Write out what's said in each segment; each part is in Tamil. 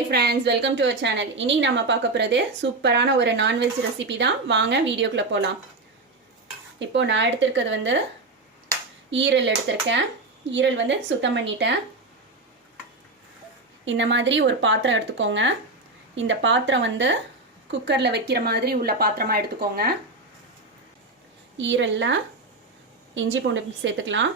Hi friends, welcome to our channel. இன்னைக்கு நாம பார்க்க போறது சூப்பரான ஒரு நான்வெஜ் ரெசிபி தான். வாங்க வீடியோக்குள்ள போலாம். இப்போ நான் எடுத்துக்கிறது வந்து ஈரல் எடுத்துர்க்கேன். ஈரல் வந்து சுத்தம் பண்ணிட்டேன். இந்த மாதிரி ஒரு பாத்திரம் எடுத்துக்கோங்க. இந்த பாத்திரம் வந்து குக்கர்ல வைக்கிற மாதிரி உள்ள பாத்திரமா எடுத்துக்கோங்க. ஈரல்ல இஞ்சி பூண்டு சேர்த்துக்கலாம்.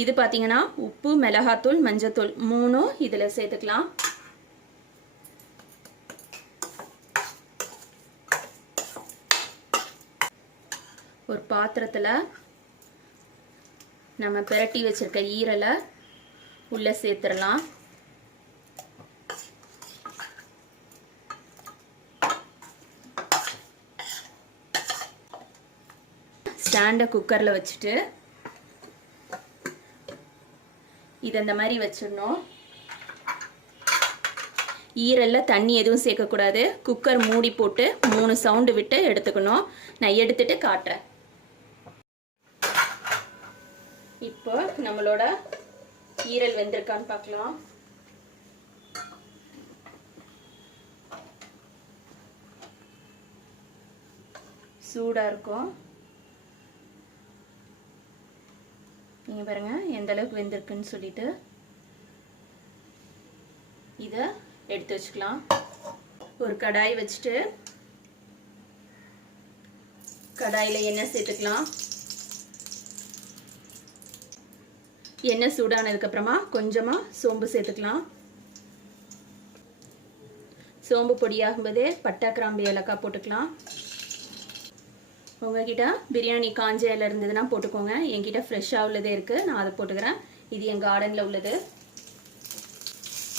இது பாத்தீங்கன்னா உப்பு, மிளகாத்தூள், மஞ்சள்தூள் மூணும் இதுல சேர்த்துக்கலாம். ஒரு பாத்திரத்துல நம்ம பிரட்டி வச்சிருக்க ஈரலை உள்ள சேர்த்துடலாம். ஸ்டாண்ட குக்கர்ல வச்சுட்டு இது இந்த மாதிரி வச்சிடணும். ஈரல்ல தண்ணி எதுவும் சேர்க்கக்கூடாது. குக்கர் மூடி போட்டு 3 சவுண்டு விட்டு எடுத்துக்கணும். நான் எடுத்துட்டு காட்டுறேன். இப்போ நம்மளோட ஈரல் வெந்திருக்கான்னு பார்க்கலாம். சூடா இருக்கும். நீங்க பாருங்க எந்த அளவுக்கு வெந்திருக்குன்னு சொல்லிட்டு இத எடுத்து வச்சுக்கலாம். ஒரு கடாய் வச்சுட்டு கடாயில எண்ணெய் சேர்த்துக்கலாம். எண்ணெய் சூடானதுக்கு அப்புறமா கொஞ்சமா சோம்பு சேர்த்துக்கலாம். சோம்பு பொடியாகும்போதே பட்டை, கிராம்பு, ஏலக்காய் போட்டுக்கலாம். உங்ககிட்ட பிரியாணி காஞ்ச இலை இருந்ததுன்னா போட்டுக்கோங்க. என்கிட்ட ஃப்ரெஷ்ஷாக உள்ளதே இருக்குது, நான் அதை போட்டுக்கிறேன். இது என் கார்டனில் உள்ளது.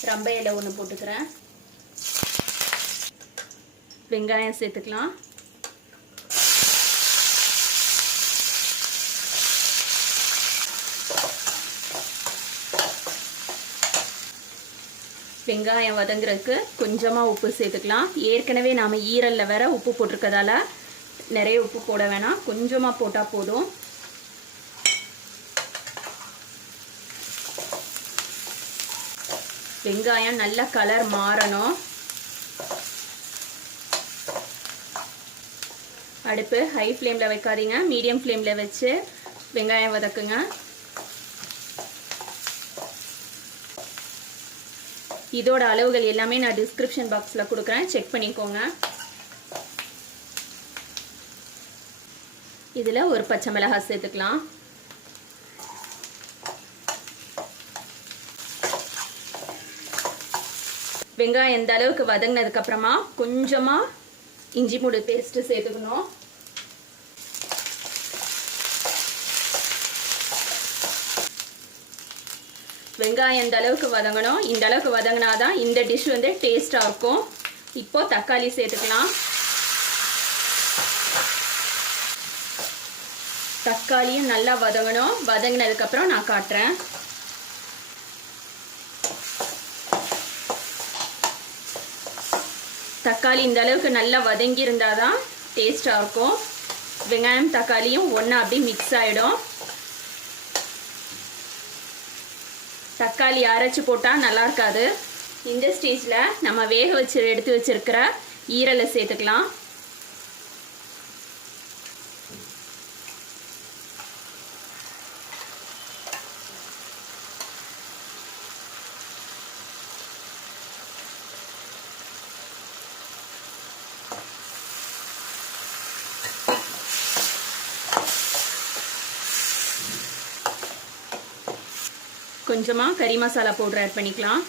ரம்ப இலை ஒன்று போட்டுக்கிறேன். வெங்காயம் சேர்த்துக்கலாம். வெங்காயம் வதங்குறதுக்கு கொஞ்சமாக உப்பு சேர்த்துக்கலாம். ஏற்கனவே நாம் ஈரலில் வேற உப்பு போட்டிருக்கதால நிறைய உப்பு போட வேணாம், கொஞ்சமா போட்டா போதும். வெங்காயம் நல்ல கலர் மாறணும். அடுப்பு ஹை ஃப்ளேம்ல வைக்காதீங்க, மீடியம் ஃப்ளேம்ல வச்சு வெங்காயம் வதக்குங்க. இதோட அளவுகள் எல்லாமே நான் டிஸ்கிரிப்ஷன் பாக்ஸ்ல கொடுக்குறேன், செக் பண்ணிக்கோங்க. இதுல ஒரு பச்சை மிளகாய் சேர்த்துக்கலாம். வெங்காயம் எந்த அளவுக்கு வதங்கினதுக்கு அப்புறமா கொஞ்சமா இஞ்சி பூண்டு பேஸ்ட் சேர்த்துக்கணும். வெங்காயம் எந்த அளவுக்கு வதங்கணும், இந்த அளவுக்கு வதங்கினாதான் இந்த டிஷ் வந்து டேஸ்டா இருக்கும். இப்போ தக்காளி சேர்த்துக்கலாம். தக்காளியும் நல்லா வதங்கணும். வதங்கினதுக்கு அப்புறம் நான் காட்டுறேன். தக்காளி இந்த அளவுக்கு நல்லா வதங்கி இருந்தாதான் டேஸ்டா இருக்கும். வெங்காயம் தக்காளியும் ஒண்ணா அப்படியே மிக்ஸ் ஆயிடும். தக்காளி அரைச்சு போட்டா நல்லா இருக்காது. இந்த ஸ்டேஜ்ல நம்ம வேக வச்சு எடுத்து வச்சிருக்கிற ஈரலை சேர்த்துக்கலாம். கொஞ்சமா கறி மசாலா பவுடர் ஆட் பண்ணிக்கலாம்.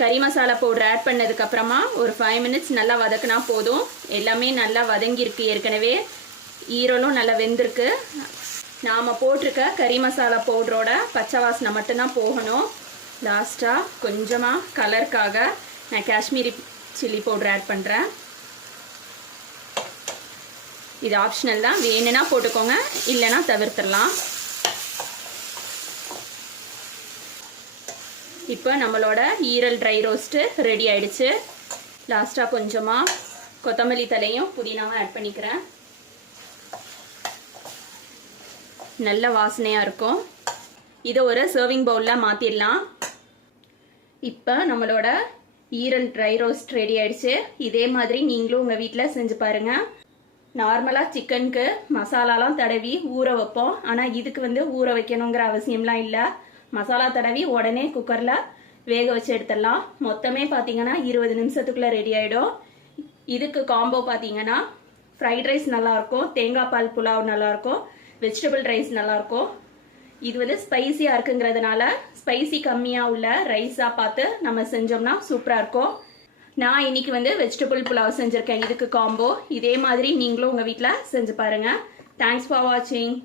கறி மசாலா பவுடர் ஆட் பண்ணதுக்கு அப்புறமா ஒரு 5 மினிட்ஸ் நல்லா வதக்கினா போதும். எல்லாமே நல்லா வதங்கியிருக்கு. ஏற்கனவே ஈரலும் நல்லா வெந்திருக்கு. நாம போட்டிருக்க கறி மசாலா பவுடரோட பச்சை வாசனை மட்டும்தான் போகணும். லாஸ்டா கொஞ்சமா கலருக்காக நான் காஷ்மீரி சில்லி பவுடர் ஆட் பண்றேன். இது ஆப்ஷனல் தான், வேணும்னா போட்டுக்கோங்க, இல்லைன்னா தவிர்த்திடலாம். இப்போ நம்மளோட ஈரல் ட்ரை ரோஸ்ட் ரெடி ஆயிடுச்சு. லாஸ்ட்டாக கொஞ்சமாக கொத்தமல்லி தலையும் புதினாவும் ஆட் பண்ணிக்கிறேன். நல்ல வாசனையாக இருக்கும். இதை ஒரு சர்விங் பவுலில் மாற்றிடலாம். இப்போ நம்மளோட ஈரல் ட்ரை ரோஸ்ட் ரெடி ஆயிடுச்சு. இதே மாதிரி நீங்களும் உங்கள் வீட்டில் செஞ்சு பாருங்கள். நார்மலாக சிக்கனுக்கு மசாலாலாம் தடவி ஊற வைப்போம். ஆனால் இதுக்கு ஊற வைக்கணுங்கிற அவசியம்லாம் இல்லை. மசாலா தடவி உடனே குக்கரில் வேக வச்சு எடுத்துடலாம். மொத்தமே பார்த்தீங்கன்னா 20 நிமிஷத்துக்குள்ளே ரெடி ஆகிடும். இதுக்கு காம்போ பார்த்தீங்கன்னா ஃப்ரைட் ரைஸ் நல்லாயிருக்கும், தேங்காய் பால் புலாவ் நல்லாயிருக்கும், வெஜிடபிள் ரைஸ் நல்லாயிருக்கும். இது ஸ்பைசியாக இருக்குங்கிறதுனால ஸ்பைசி கம்மியாக உள்ள ரைஸாக பார்த்து நம்ம செஞ்சோம்னா சூப்பராக இருக்கும். நான் இன்னைக்கு வெஜிடபிள் புலாவ் செஞ்சுருக்கேன் இதுக்கு காம்போ. இதே மாதிரி நீங்களும் உங்கள் வீட்டில் செஞ்சு பாருங்கள். தேங்க்ஸ் ஃபார் வாட்சிங்.